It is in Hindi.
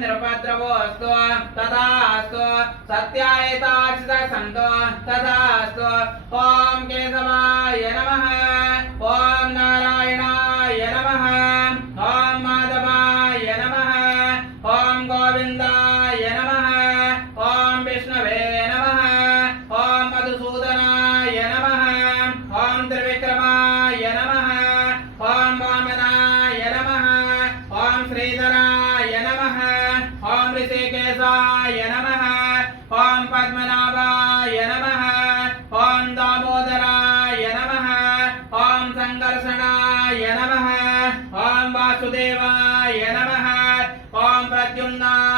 निरुपद्रवोऽस्तु तथास्तु सत्यायतार्चितः सन्तो तथास्तु ॐ केशवाय नमः ॐ नारायणाय नमः ॐ माधवाय नमः ॐ गोविन्दाय नमः ॐ विष्णवे नमः ॐ मधुसूदनाय नमः ॐ त्रिविक्रमाय नमः ॐ वामनाय नमः ॐ श्रीधराय नमः ॐ ऋषिकेशाय नमः ॐ पद्मनाभाय नमः ॐ दामोदराय नमः ॐ संकर्षणाय नमः ॐ वासुदेवाय नमः ॐ प्रद्युम्नाय